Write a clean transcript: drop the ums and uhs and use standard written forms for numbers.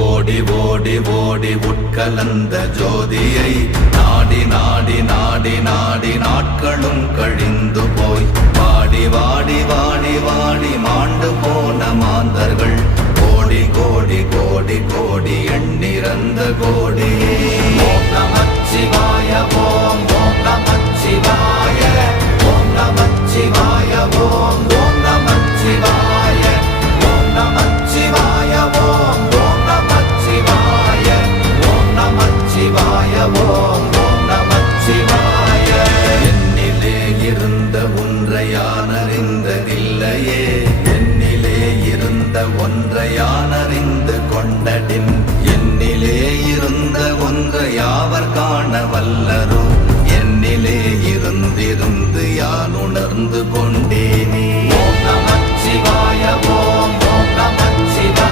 ஓடி ஓடி ஓடி உட்கலந்த ஜோதியை நாடி நாடி நாடி நாடி நாட்களும் கழிந்து போய் வாடி வாடி வாடி வாடி மாண்டு போன மாந்தர்கள் கோடி கோடி கோடி கோடி எண்ணிறந்த கோடியே. ஓம் நமச்சிவாய ஓம் ஓம் நமச்சிவாய ஓம் நமச்சிவாய ஓம் ஓம் நமச்சிவாய ஓம் நமச்சிவாய ஓம் ஓம் நமச்சிவாய ஓம் நமச்சிவாய ஓம் ஓம் நமச்சிவாய. என்னிலே இருந்த ஒன்றை யான் அறிந்ததில்லையே, என்னிலே இருந்த ஒன்றை யான் அறிந்து கொண்டடின், என்னிலே இருந்த ஒன்றை யாவர் காண வல்லரோ, என்னிலே இருந்திருந்து யான் உணர்ந்து கொண்டேனே. ஓம் நமச்சிவாய ஓம்